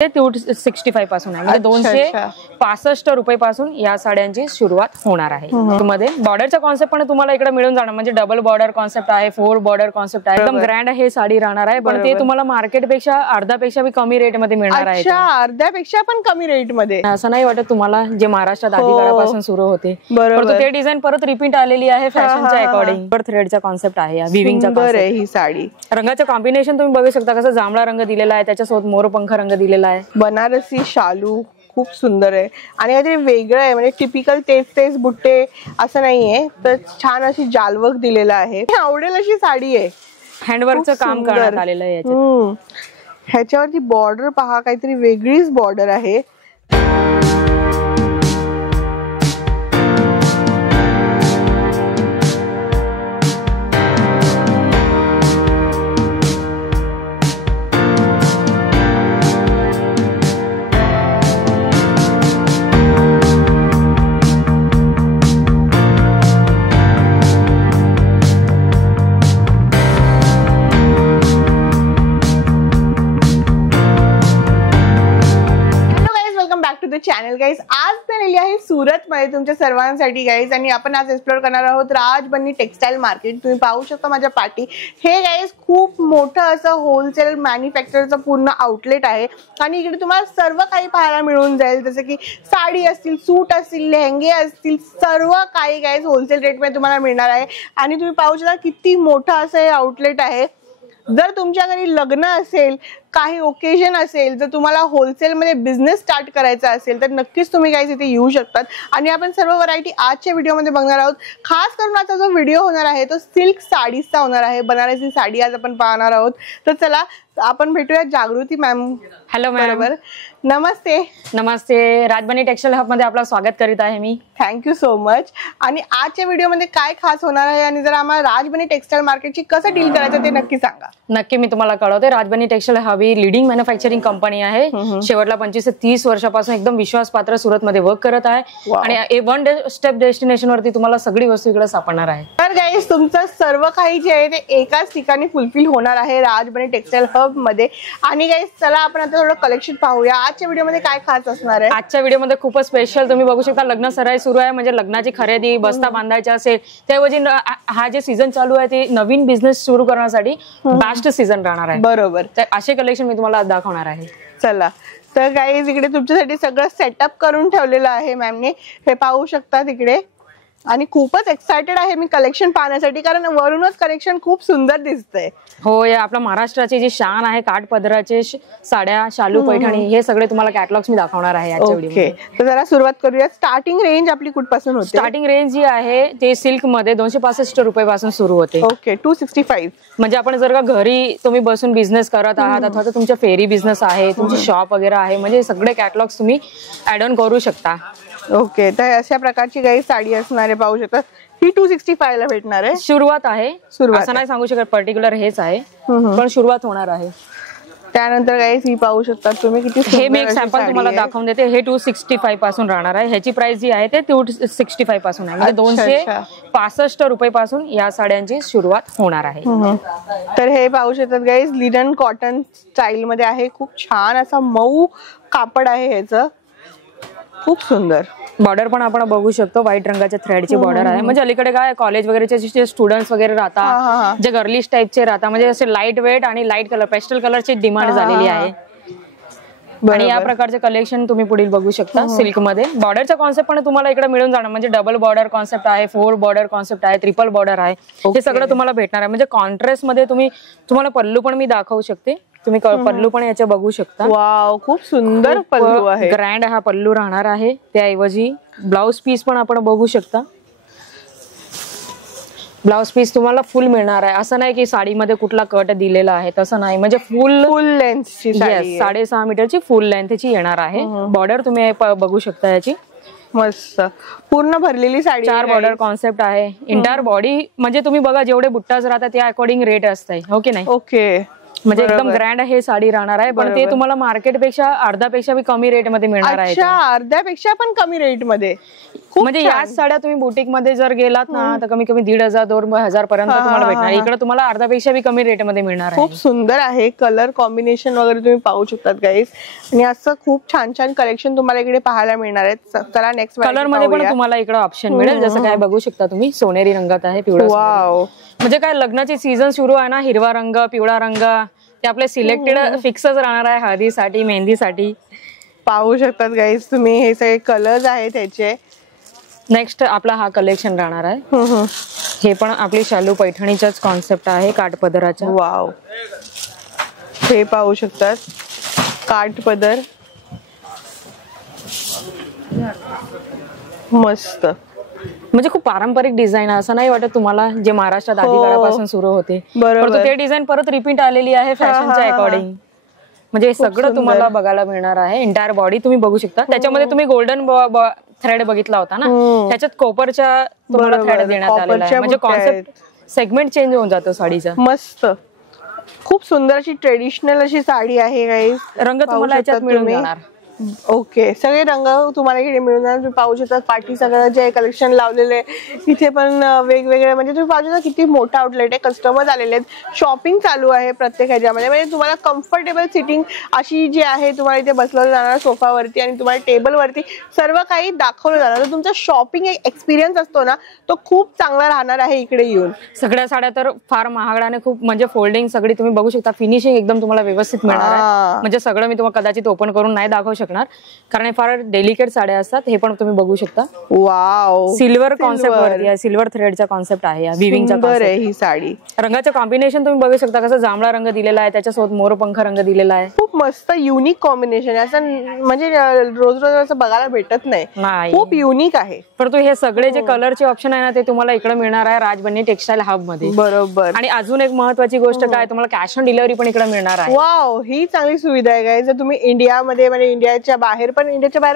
265 पासून आहे, म्हणजे 265 रुपयापासून या साड्यांची सुरुवात होणार आहे. मध्ये बॉर्डरचा कॉन्सेप्ट पण तुम्हाला इकडे मिळून जाणार, म्हणजे डबल बॉर्डर कॉन्सेप्ट आहे, 4 बॉर्डर कॉन्सेप्ट आहे. एकदम ग्रँड हे साडी राहणार आहे, पण ते तुम्हाला मार्केटपेक्षा अर्ध्यापेक्षा कमी रेट मध्ये मिळणार आहे. अर्ध्यापेक्षा पण कमी रेट मध्ये. असं नाही वाटत तुम्हाला जे महाराष्ट्रात आधी काळापासून सुरू होते, परंतु ते डिझाईन परत रिपीट आलेली आहे फॅशनच्या अकॉर्डिंग. थ्रेडचा कॉन्सेप्ट आहे, विविंगचा कॉन्सेप्ट. ही साडी रंगाचं कॉम्बिनेशन तुम्ही बघू शकता, कसं जांभळा रंग दिलेला आहे, त्याच्यासोबत मोरपंख रंग दिलेला आहे. बनारसी शालू खूप सुंदर आहे आणि काहीतरी वेगळं आहे, म्हणजे टिपिकल तेच बुट्टे असं नाहीये, तर छान अशी जालवर्क दिलेला आहे. आवडेल अशी साडी आहे, हँडवर्कचं काम करण्यात आलेलं आहे याच्यात. ह्याच्यावरती बॉर्डर पहा, काहीतरी वेगळीच बॉर्डर आहे. चॅनल गाईज, आज मी आलेली आहे सुरत मध्ये तुमच्या सर्वांसाठी गाईज, आणि आपण आज एक्सप्लोर करणार आहोत राजबनी टेक्सटाईल मार्केट. तुम्ही पाहू शकता माझ्या पाठी, हे गाईज खूप मोठं असं होलसेल मॅन्युफॅक्चरचं पूर्ण आउटलेट आहे आणि इकडे तुम्हाला सर्व काही पाहायला मिळून जाईल, जसं की साडी असतील, सूट असतील, लेहंगे असतील, सर्व काही गाईज होलसेल रेट मध्ये तुम्हाला मिळणार आहे. आणि तुम्ही पाहू शकता किती मोठं असं हे आउटलेट आहे. जर तुमच्या घरी लग्न असेल, काही ओकेजन असेल, जर तुम्हाला होलसेल मध्ये बिझनेस स्टार्ट करायचा असेल, तर नक्कीच तुम्ही काही इथे येऊ शकतात. आणि आपण सर्व व्हरायटी आजच्या व्हिडिओमध्ये बघणार आहोत. खास करून आजचा जो व्हिडिओ होणार आहे तो सिल्क साडीजचा होणार आहे. बनारसी साडी आज आपण पाहणार आहोत. तर चला आपण भेटूया जागृती मॅम. Hello ma'am. नमस्ते. नमस्ते. राजबनी टेक्सटाईल हब मध्ये आपलं स्वागत करीत आहे मी. Thank you so much. आणि आजच्या व्हिडिओमध्ये काय खास होणार आहे आणि जर आम्हाला राजबनी टेक्सटाईल मार्केटची कसं डील करायचं ते नक्की सांगा. नक्की मी तुम्हाला कळवते. राजबनी टेक्सटाईल हब ही लीडिंग मॅन्युफॅक्चरिंग कंपनी आहे. शेवटला 25 ते 30 वर्षापासून एकदम विश्वासपात्र सुरत मध्ये वर्क करत आहे आणि वन स्टेप डेस्टिनेशन वरती तुम्हाला सगळी वस्तू इकडे सापडणार आहे. तर गाईज, तुमचं सर्व काही जे आहे ते एकाच ठिकाणी फुलफिल होणार आहे राजबनी टेक्सटाईल हब मध्ये. आणि गाईज चला आपण आता थोडं कलेक्शन पाहूया. आजच्या व्हिडिओमध्ये काय खास असणार आहे? आजच्या व्हिडिओमध्ये खूपच स्पेशल तुम्ही बघू शकता. लग्न सराई सुरू आहे, म्हणजे लग्नाची खरेदी, बस्ता बांधायचा असेल, त्याऐवजी हा जे सीझन चालू आहे ते नवीन बिझनेस सुरू करण्यासाठी बेस्ट सीझन राहणार आहे. बरोबर. तर असे कलेक्शन मी तुम्हाला दाखवणार आहे. चला तर गाईज, इकडे तुमच्यासाठी सगळं सेटअप करून ठेवलेलं आहे मॅमने, हे पाहू शकता तिकडे. आणि खूपच एक्सायटेड आहे मी कलेक्शन पाहण्यासाठी, कारण वरूनच कलेक्शन खूप सुंदर दिसतंय. हो, या आपल्या महाराष्ट्राची जी शान आहे, काठ पदराचे साड्या, शालू, पैठणी, हे सगळे तुम्हाला कॅटलॉग्स मी दाखवणार आहे आजच्या व्हिडिओमध्ये. तर जरा सुरुवात करूया. स्टार्टिंग रेंज आपली कुठपासून होते? स्टार्टिंग रेंज जी आहे ते सिल्क मध्ये 265 रुपयापासून सुरू होते. ओके. 265. म्हणजे आपण जर का घरी तुम्ही बसून बिझनेस करत आहात, अथवा तुमच्या फेरी बिझनेस आहे, तुमची शॉप वगैरे आहे, म्हणजे सगळे कॅटलॉग्स तुम्ही ऍड ऑन करू शकता. ओके. तर अशा प्रकारची काही साडी असणार आहे, पाहू शकता. ही 265 ला भेटणार आहे. सुरुवात आहे, असं नाही सांगू शकत पर्टिक्युलर हेच आहे, पण सुरुवात होणार आहे. त्यानंतर काही ही पाहू शकता तुम्ही किती. हे मी एक सॅम्पल तुम्हाला दाखवून देते. हे 265 पासून राहणार आहे. ह्याची प्राइस जी आहे ते 265 पासून आहे, म्हणजे 265 रुपयापासून या साड्यांची सुरुवात होणार आहे. तर हे पाहू शकतात गाईज, लिनन कॉटन स्टाईल मध्ये आहे. खूप छान असा मऊ कापड आहे ह्याचं, खूप सुंदर. बॉर्डर पण आपण बघू शकतो, व्हाईट रंगाच्या थ्रेडची बॉर्डर आहे. म्हणजे अलीकडे काय कॉलेज वगैरेचे जे स्टुडंट्स वगैरे राहतात, जे गर्लिश टाइपचे राहतात, म्हणजे असे लाईट वेट आणि लाईट कलर, पेस्टल कलरची डिमांड झालेली आहे. आणि या प्रकारचे कलेक्शन तुम्ही पुढील बघू शकता सिल्क मध्ये. बॉर्डरचा कॉन्सेप्ट पण तुम्हाला इकडे मिळून जाणार, म्हणजे डबल बॉर्डर कॉन्सेप्ट आहे, 4 बॉर्डर कॉन्सेप्ट आहे, ट्रिपल बॉर्डर आहे, हे सगळं तुम्हाला भेटणार आहे. म्हणजे कॉन्ट्रास्ट मध्ये तुम्हाला पल्लू पण मी दाखवू शकते. तुम्ही पल्लू पण याच्या बघू शकता. वाव, खूप सुंदर पल्लू आहे. ग्रँड हा पल्लू राहणार आहे. त्याऐवजी ब्लाउज पीस पण आपण बघू शकता. ब्लाउज पीस तुम्हाला फुल मिळणार आहे. असं नाही की साडीमध्ये कुठला कट दिलेला आहे, तसं नाही. म्हणजे फुल लेंथची साडी, 6.5 मीटरची फुल लेंथची येणार आहे. बॉर्डर तुम्ही बघू शकता याची, मस्त पूर्ण भरलेली साडी. 4 बॉर्डर कॉन्सेप्ट आहे. इंटायर बॉडी म्हणजे तुम्ही बघा, जेवढे बुट्टाच राहतात त्या अकॉर्डिंग रेट असते, हो की नाही? ओके. म्हणजे एकदम ग्रँड हे साडी राहणार आहे, पण ते तुम्हाला मार्केटपेक्षा अर्ध्यापेक्षा कमी रेट मध्ये मिळणार आहे. अर्ध्यापेक्षा पण कमी रेट मध्ये. म्हणजे याच साड्या तुम्ही बुटीक मध्ये जर गेलात ना तर कमी कमी 1500-2000 पर्यंत तुम्हाला भेटणार. इकडे तुम्हाला अर्ध्यापेक्षा बी कमी रेट मध्ये मिळणार आहे. खूप सुंदर आहे. कलर कॉम्बिनेशन वगैरे तुम्ही पाहू शकतात गाईज. आणि असं खूप छान छान कलेक्शन तुम्हाला इकडे पाहायला मिळणार आहेत. चला नेक्स्ट कलर मध्ये पण तुम्हाला इकडे ऑप्शन मिळेल. जसं काय बघू शकता तुम्ही, सोनेरी रंगात आहे, पिवळा. वाव, म्हणजे काय लग्नाची सीझन सुरू आहे ना, हिरवा रंग, पिवळा रंग ते आपले सिलेक्टेड फिक्सच राहणार आहे हळदीसाठी, मेहंदीसाठी. पाहू शकतात गाईज तुम्ही, हे सगळे कलर्स आहेत त्याचे. नेक्स्ट आपला हा कलेक्शन राहणार आहे. हे पण आपली शालू पैठणीचाच कॉन्सेप्ट आहे, काठपदराचा. वाव, हे पाहू शकतात काठपदर, मस्त. म्हणजे खूप पारंपरिक डिझाईन आहे, असं नाही वाटत तुम्हाला, जे महाराष्ट्रात आधी काळापासून सुरू होते. परंतु ते डिझाईन परत रिपीट आलेली आहे फॅशनच्या अकॉर्डिंग. म्हणजे सगळं तुम्हाला बघायला मिळणार आहे. एंटायर बॉडी तुम्ही बघू शकता. त्याच्यामध्ये तुम्ही गोल्डन थ्रेड बघितला होता ना, त्याच्यात कोपरच्या तुम्हाला थ्रेड देण्यात आलेला आहे. म्हणजे कॉन्सेप्ट सेगमेंट चेंज होऊन जातो साडीचा. मस्त, खूप सुंदर अशी ट्रेडिशनल अशी साडी आहे गाईज. रंग तुम्हाला याच्यात मिळून जाणार. ओके, सगळे रंग तुम्हाला इकडे मिळून जाणार. तुम्ही पाहू शकता पाठी सगळं जे कलेक्शन लावलेले इथे पण वेगवेगळे. म्हणजे तुम्ही पाहू शकता किती मोठा आउटलेट आहे. कस्टमर्स आलेले आहेत, शॉपिंग चालू आहे प्रत्येक ह्याच्यामध्ये. म्हणजे तुम्हाला कम्फर्टेबल सिटिंग अशी जी आहे तुम्हाला इथे बसवलं जाणार सोफावरती आणि तुम्हाला टेबलवरती सर्व काही दाखवलं जाणार. तर तुमचा शॉपिंग एक्सपिरियन्स असतो ना तो खूप चांगला राहणार आहे इकडे येऊन. सगळ्या साड्या तर फार महागड्याने खूप, म्हणजे फोल्डिंग सगळी तुम्ही बघू शकता, फिनिशिंग एकदम तुम्हाला व्यवस्थित मिळणार आहे. म्हणजे सगळं मी तुम्हाला कदाचित ओपन करून नाही दाखवू शकणार कारण हे फार डेलिकेट साड्या असतात. हे पण तुम्ही बघू शकता. वाव, सिल्वर कॉन्सेप्ट वरती, सिल्वर थ्रेडचा कॉन्सेप्ट आहे, विविंगचा कॉन्सेप्ट. ही साडी रंगाचं कॉम्बिनेशन तुम्ही बघू शकता, कसं जांभळा रंग दिलेला आहे, त्याच्यासोबत मोरपंख रंग दिलेला आहे. खूप मस्त युनिक कॉम्बिनेशन आहे. असं म्हणजे रोज रोज असं बघायला भेटत नाही, खूप युनिक आहे. परंतु हे सगळे जे कलरचे ऑप्शन आहे ना ते तुम्हाला इकडे मिळणार आहे राजबन्नी टेक्सटाईल हब मध्ये. बरोबर. आणि अजून एक महत्वाची गोष्ट काय, तुम्हाला कॅश ऑन डिलिव्हरी पण इकडे मिळणार आहे. वाव, ही चांगली सुविधा आहे काय. जर तुम्ही इंडियामध्ये म्हणजे इंडियाच्या बाहेर पण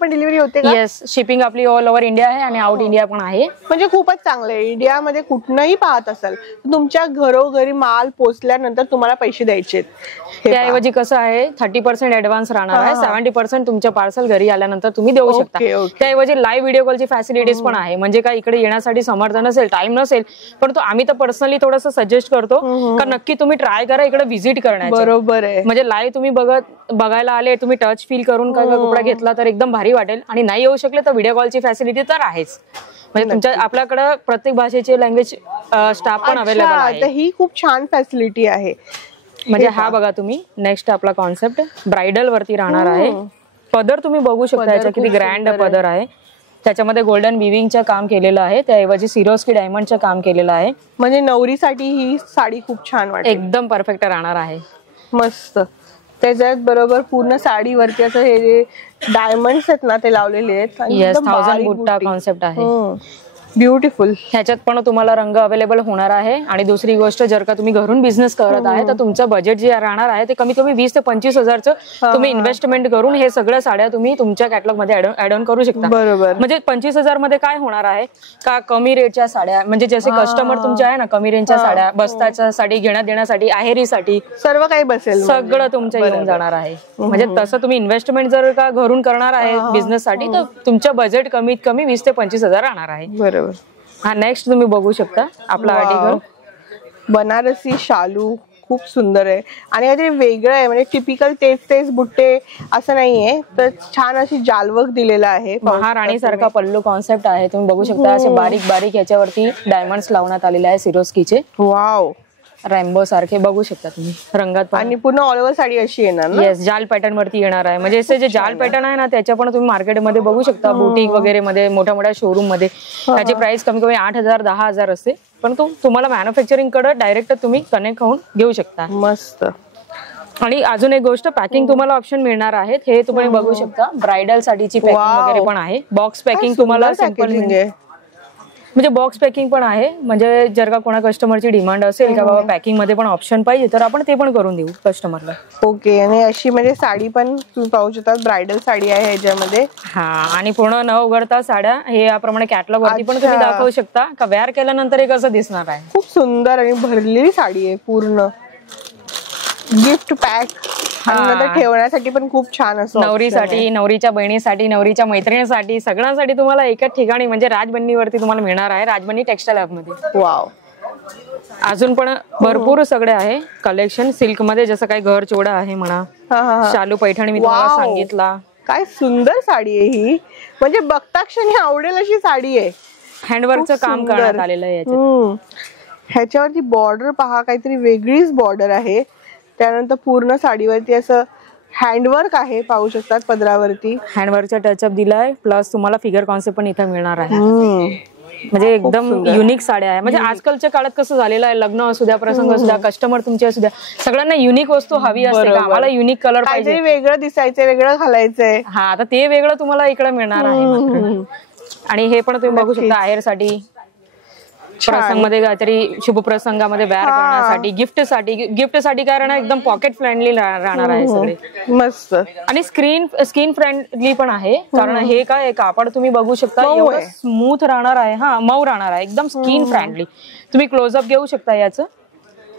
डिलिव्हरी होते का? येस, शिपिंग आपली ऑल ओव्हर इंडिया आहे आणि आउट इंडिया पण आहे. म्हणजे खूपच चांगलं आहे. इंडियामध्ये कुठनंही पाहत असाल तुमच्या घरोघरी माल पोहोचल्यानंतर तुम्हाला पैसे द्यायचे. त्याऐवजी कसं आहे 30% ऍडव्हान्स राहणार आहे, 70% तुमच्या पार्सल घरी आल्यानंतर तुम्ही देऊ शकता. त्याऐवजी लाईव्ह व्हिडिओ कॉलची फॅसिलिटीज पण आहे. म्हणजे काय इकडे येण्यासाठी समर्थ नसेल, टाइम नसेल, परंतु आम्ही तर पर्सनली थोडंसं सजेस्ट करतो का नक्की तुम्ही ट्राय करा इकडे व्हिजिट करण्याची. बरोबर आहे. म्हणजे लाईव्ह तुम्ही बघायला आले, तुम्ही टच फील करून काय कपडा घेतला तर एकदम भारी वाटेल. आणि नाही येऊ शकले तर व्हिडिओ कॉलची फॅसिलिटी तर आहेच. म्हणजे तुमच्या आपल्याकडे प्रत्येक भाषेचे लँग्वेज स्टाफ पण अवेलेबल आहे. ही खूप छान फॅसिलिटी आहे. म्हणजे हा बघा तुम्ही, नेक्स्ट आपला कॉन्सेप्ट ब्राइडल वरती राहणार आहे. पदर तुम्ही बघू शकता, याचा किती ग्रँड पदर आहे. त्याच्यामध्ये गोल्डन विविंगचं काम केलेलं आहे, त्याऐवजी सिरोस्की डायमंडचं काम केलेलं आहे. म्हणजे नवरीसाठी ही साडी खूप छान वाटते, एकदम परफेक्ट राहणार आहे. मस्त. त्याच्यात बरोबर पूर्ण साडीवरती असं हे जे डायमंड्स आहेत ना ते लावलेले आहेत. 1000 बुट्टा कॉन्सेप्ट आहे, ब्युटिफुल. ह्याच्यात पण तुम्हाला रंग अवेलेबल होणार आहे. आणि दुसरी गोष्ट, जर का तुम्ही घरून बिझनेस करत आहे तर तुमचं बजेट जे राहणार आहे ते कमी कमी 20 ते 25 हजारचं तुम्ही इन्व्हेस्टमेंट करून हे सगळ्या साड्या तुम्ही तुमच्या कॅटलॉग मध्ये ऍड ऑन करू शकता. बरोबर. म्हणजे 25,000 मध्ये काय होणार आहे का, कमी रेटच्या साड्या, म्हणजे जसे कस्टमर तुमचे आहे ना, कमी रेंजच्या साड्या, बस्ताच्या साडी घेण्यात देण्यासाठी, आहेरीसाठी सर्व काही बसेल, सगळं तुमच्या येऊन जाणार आहे. म्हणजे तसं तुम्ही इन्व्हेस्टमेंट जर का घरून करणार आहे बिझनेस साठी तर तुमचं बजेट कमीत कमी 20 ते 25,000 राहणार आहे. बरोबर. हा नेक्स्ट तुम्ही बघू शकता आपला आर्टिकल, बनारसी शालू. खूप सुंदर आहे आणि काहीतरी वेगळं आहे. म्हणजे टिपिकल तेच बुट्टे असं नाहीये, तर छान अशी जालवर्क दिलेला आहे. महाराणी सारखा पल्लू कॉन्सेप्ट आहे, तुम्ही बघू शकता. असे बारीक बारीक याच्यावरती डायमंड्स लावण्यात आलेले आहे सिरोस्कीचे. वाव, रॅम्बो सारखे बघू शकता तुम्ही रंगात. आणि पूर्ण ऑल ओव्हर साडी अशी येणार ना? येस, जाल पॅटर्न वरती येणार आहे. म्हणजे असे जे जाल पॅटर्न आहे ना त्याच्या पण तुम्ही मार्केटमध्ये बघू शकता, बुटीक वगैरे मध्ये, मोठ्या मोठ्या शोरूम मध्ये त्याची प्राइस कमी कमी 8,000 10,000 असते. पण तुम्हाला मॅन्युफॅक्चरिंग कडे डायरेक्ट तुम्ही कनेक्ट होऊन घेऊ शकता. मस्त. आणि अजून एक गोष्ट, पॅकिंग तुम्हाला ऑप्शन मिळणार आहेत. हे तुम्ही बघू शकता, ब्रायडल साडीची पॅकिंग वगैरे पण आहे. बॉक्स पॅकिंग तुम्हाला सिंपल, म्हणजे बॉक्स पॅकिंग पण आहे. म्हणजे जर का कोणा कस्टमरची डिमांड असेल का बाबा पॅकिंग मध्ये पण ऑप्शन पाहिजे तर आपण ते पण करून देऊ कस्टमरला. ओके. आणि अशी म्हणजे साडी पण तुम्ही पाहू शकता, ब्रायडल साडी आहे ह्याच्यामध्ये. हा, आणि पूर्ण न उघडता साड्या हे याप्रमाणे कॅटलॉग वरती पण तुम्ही दाखवू शकता का वेअर केल्यानंतर हे कसं दिसणार आहे. खूप सुंदर आणि भरलेली साडी आहे पूर्ण, गिफ्ट पॅक. आणि नंतर ठेवण्यासाठी पण खूप छान असं नवरीसाठी, नवरीच्या बहिणीसाठी, नवरीच्या मैत्रिणीसाठी, सगळ्यांसाठी तुम्हाला एकाच ठिकाणी म्हणजे राजबन्नीवरती तुम्हाला मिळणार आहे, राजबन्नी टेक्सटाईल हब मध्ये. वाव. अजून पण भरपूर सगळे आहे कलेक्शन सिल्क मध्ये, जसं काही घर चोडा आहे म्हणा, शालू पैठणी मी तुम्हाला सांगितला. काय सुंदर साडी आहे ही, म्हणजे बघता क्षणी आवडेल अशी साडी आहे. हँडवर्कचं काम करण्यात आलेलं आहे याच्यात. ह्याच्यावरती बॉर्डर पहा, काहीतरी वेगळीच बॉर्डर आहे. त्यानंतर पूर्ण साडीवरती असं हँडवर्क आहे, पाहू शकतात पदरावरती हँडवर्कचा टचअप दिलाय, प्लस तुम्हाला फिगर कॉन्सेप्ट पण इथं मिळणार आहे. म्हणजे एकदम युनिक साड्या आहे. म्हणजे आजकालच्या काळात कसं झालेलं आहे, लग्न असू द्या, प्रसंग असू द्या, कस्टमर तुमचे असू द्या, सगळ्यांना युनिक वस्तू हवी असते. आम्हाला युनिक कलर पाहिजे, वेगळं दिसायचंय, वेगळं घालायचंय. हा, आता ते वेगळं तुम्हाला इकडे मिळणार आहे. आणि हे पण तुम्ही बघू शकता आहेर साठी, प्रसंग मध्ये काहीतरी शुभ प्रसंगामध्ये वेअर करण्यासाठी, गिफ्ट साठी काय राहणार, एकदम पॉकेट फ्रेंडली राहणार आहे सगळे. मस्त. आणि स्किन फ्रेंडली पण आहे, कारण हे काय कापड तुम्ही बघू शकता एवढं स्मूथ राहणार आहे. हा, मऊ राहणार आहे, एकदम स्किन फ्रेंडली. तुम्ही क्लोजअप घेऊ शकता याचं,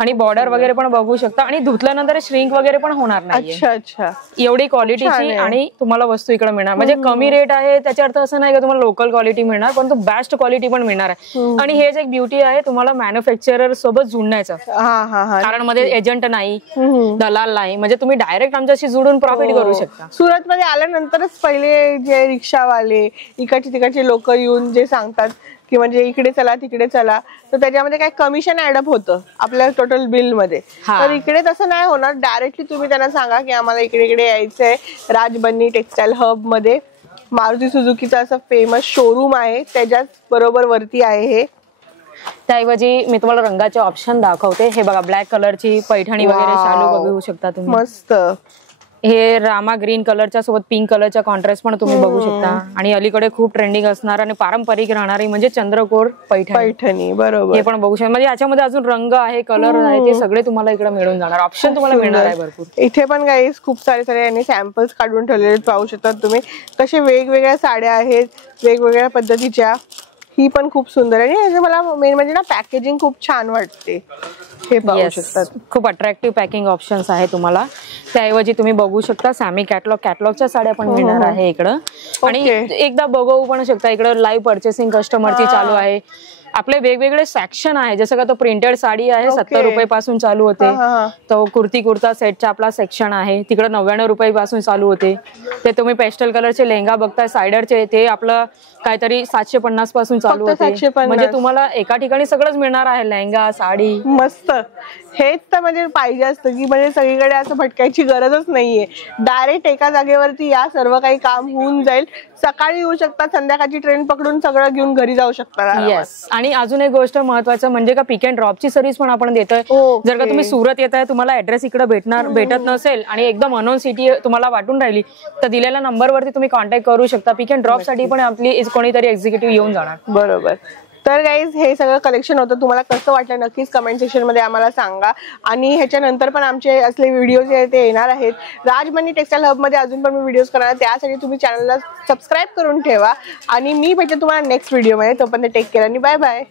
आणि बॉर्डर वगैरे पण बघू शकता, आणि धुतल्यानंतर श्रिंक वगैरे पण होणार नाही. अच्छा. एवढी क्वालिटीची आणि तुम्हाला वस्तू इकडे मिळणार. म्हणजे कमी रेट आहे त्याच्या अर्थ असं नाही का तुम्हाला लोकल क्वालिटी मिळणार, पण बेस्ट क्वालिटी पण मिळणार आहे. आणि हेच एक ब्युटी आहे तुम्हाला मॅन्युफॅक्चरर सोबत जुळण्याचं, कारण मध्ये एजंट नाही, दलाल नाही, म्हणजे तुम्ही डायरेक्ट आमच्याशी जुळून प्रॉफिट करू शकता. सुरत मध्ये आल्यानंतरच पहिले जे रिक्षावाले इकडचे तिकडचे लोक येऊन जे सांगतात की म्हणजे इकडे चला तिकडे चला, तर त्याच्यामध्ये काय कमिशन ऍडअप होतं आपल्या टोटल बिल मध्ये. तर इकडे तसं नाही होणार, डायरेक्टली तुम्ही त्यांना सांगा की आम्हाला इकडे इकडे यायचंय. राजबन्नी टेक्सटाईल हब मध्ये मारुती सुझुकीचं असं फेमस शोरूम आहे, त्याच्याच बरोबर वरती आहे हे. त्याऐवजी मी तुम्हाला रंगाचे ऑप्शन दाखवते. हे बघा, ब्लॅक कलरची पैठणी वगैरे शालू बघू शकता तुम्ही. मस्त. हे रामा ग्रीन कलरच्या सोबत पिंक कलरचा कॉन्ट्रास्ट पण तुम्ही बघू शकता. आणि अलीकडे खूप ट्रेंडिंग असणार आणि पारंपरिक राहणारी म्हणजे चंद्रकोर पैठणी. बरोबर. हे पण बघू शकता. म्हणजे याच्यामध्ये अजून रंग आहे, कलर आहे, ते सगळे तुम्हाला इकडे मिळून जाणार, ऑप्शन तुम्हाला मिळणार आहे भरपूर. इथे पण गाईस खूप सारे यांनी सॅम्पल्स काढून ठेवलेले पाहू शकतात तुम्ही. कसे वेगवेगळ्या साड्या आहेत, वेगवेगळ्या पद्धतीच्या. ही पण खूप सुंदर आहे. आणि मला मेन म्हणजे ना पॅकेजिंग खूप छान वाटते. हे पाहू शकतात, खूप अट्रॅक्टिव्ह पॅकिंग ऑप्शन्स आहे तुम्हाला. त्याऐवजी तुम्ही बघू शकता सॅमी कॅटलॉगच्या साड्या पण मिळणार आहे इकडं. आणि एकदा बघू पण शकता, इकडं लाईव्ह पर्चेसिंग कस्टमरची चालू आहे. आपले वेगवेगळे सेक्शन आहे, जसं का तो प्रिंटेड साडी आहे 70 रुपये पासून चालू होते, तो कुर्ता सेटचा आपला सेक्शन आहे तिकडे 99 रुपये पासून चालू होते. ते तुम्ही पेस्टल कलरचे लेहंगा बघताय सायडरचे, ते आपलं काहीतरी 750 पासून चालू होते. म्हणजे तुम्हाला एका ठिकाणी सगळंच मिळणार आहे, लेहंगा, साडी. मस्त. हेच तर म्हणजे पाहिजे असतं की म्हणजे सगळीकडे असं भटकायची गरजच नाहीये, डायरेक्ट एका जागेवरती या, सर्व काही काम होऊन जाईल. सकाळी येऊ शकतात, संध्याकाळची ट्रेन पकडून सगळं घेऊन घरी जाऊ शकतात. येस. आणि अजून एक गोष्ट महत्वाचं म्हणजे का पिक अँड ड्रॉपची सर्व्हिस पण आपण देतोय. जर का तुम्ही सुरत येताय, तुम्हाला ऍड्रेस इकडे भेटत नसेल आणि एकदम अनोन सिटी तुम्हाला वाटून राहिली, तर दिलेल्या नंबरवरती तुम्ही कॉन्टॅक्ट करू शकता. पिक अँड ड्रॉप साठी पण आपली कोणीतरी एक्झिक्युटिव्ह येऊन जाणार. बरोबर. तर गाईज हे सगळं कलेक्शन होतं, तुम्हाला कसं वाटलं नक्कीच कमेंट सेक्शन मध्ये आम्हाला सांगा. आणि ह्याच्यानंतर पण आमचे असले व्हिडिओ जे ते येणार आहेत. राजबन्नी टेक्सटाईल हब मध्ये अजून पण मी व्हिडिओज करणार, त्यासाठी तुम्ही चॅनलला सबस्क्राईब करून ठेवा. आणि मी भेटते तुम्हाला नेक्स्ट व्हिडिओ मध्ये. तोपर्यंत टेक केअर आणि बाय बाय.